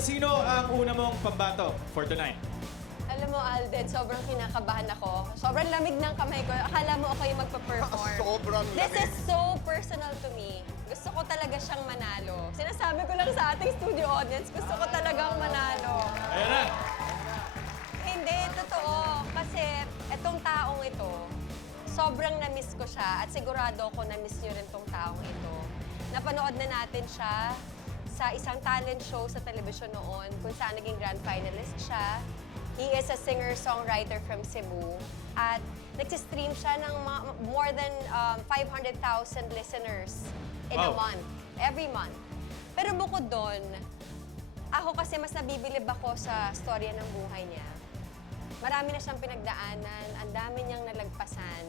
sino ang una mong pambato for tonight? Alam mo, Alden, sobrang kinakabahan ako. Sobrang lamig ng kamay ko. Akala mo ako yung magpa-perform. Sobrang This lamig. is so personal to me. Gusto ko talaga siyang manalo. Sinasabi ko lang sa ating studio audience, gusto ko talagang manalo. Ayan na. Hindi, totoo. Kasi itong taong ito, sobrang na-miss ko siya at sigurado ako na-miss niyo rin tong taong ito. Napanood na natin siya sa isang talent show sa television noon kung saan naging grand finalist siya. He is a singer-songwriter from Cebu at nagsistream siya ng more than 500,000 listeners in a Wow. month, every month. Pero bukod doon, ako kasi mas nabibilib ako sa storya ng buhay niya. Marami na siyang pinagdaanan, ang dami niyang nalagpasan.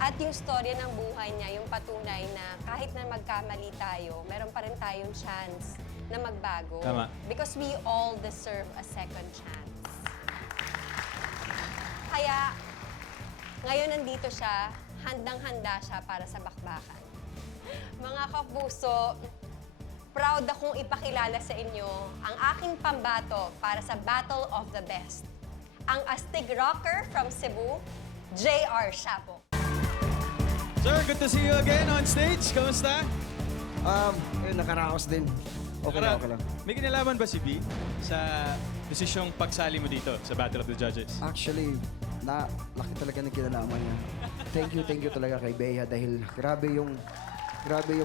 At yung storya ng buhay niya, yung patunay na kahit na magkamali tayo, meron pa rin tayong chance na magbago. Tama. Because we all deserve a second chance. Kaya, ngayon nandito siya, handang-handa siya para sa bakbakan. Mga kapuso, proud akong ipakilala sa inyo ang aking pambato para sa Battle of the Best. Ang astig rocker from Cebu, J.R. Shapo. Sir, good to see you again on stage. Kamusta? Nakaraos din. Okay lang, okay lang. May kinalaman ba si B sa desisyong pagsali mo dito sa Battle of the Judges? Actually, laki talaga ng kinalaman niya. Thank you talaga kay Bea dahil grabe yung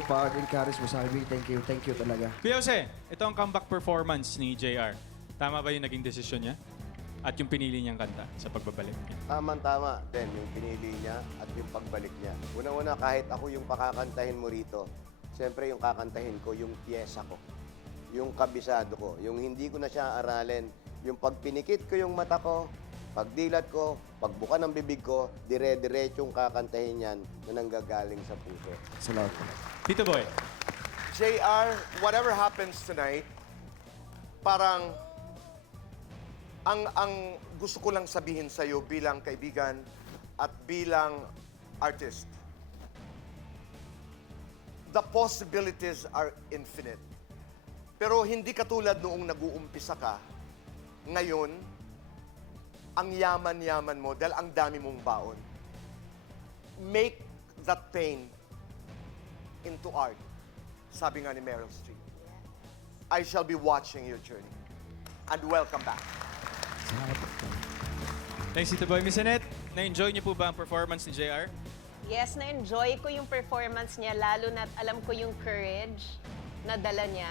pag-encourage mo sa akin. Thank you talaga. Kuya Jose, ito ang comeback performance ni JR. Tama ba yung naging desisyon niya? At yung pinili niyang kanta sa pagbabalik niya? Tama-tama din yung pinili niya at yung pagbalik niya. Una-una, kahit ako yung pakakantahin mo rito, siyempre yung kakantahin ko, yung piyesa ko, yung kabisado ko, yung hindi ko na siya aralin, yung pagpinikit ko yung mata ko, pagdilat ko, pagbuka ng bibig ko, dire-diretsong kakantahin yan na nanggagaling sa puso. Salamat po. Tito Boy, JR, whatever happens tonight, parang ang gusto ko lang sabihin sa iyo bilang kaibigan at bilang artist. The possibilities are infinite. Pero hindi katulad noong nag-uumpisa ka, ngayon, ang yaman-yaman mo dahil ang dami mong baon. Make that pain into art. Sabi nga ni Meryl Streep. I shall be watching your journey. And welcome back. thanks Tito Boy. Miss Annette, na-enjoy niyo po ba ang performance ni JR? Yes, na-enjoy ko yung performance niya, lalo na alam ko yung courage na dala niya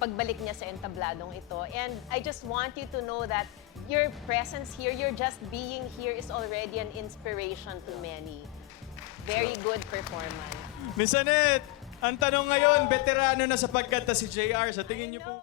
pagbalik niya sa entabladong ito. And I just want you to know that your presence here, your just being here is already an inspiration to many. Very good performance. Miss Annette, ang tanong ngayon, veterano na sa pagkanta si JR. Sa tingin niyo po...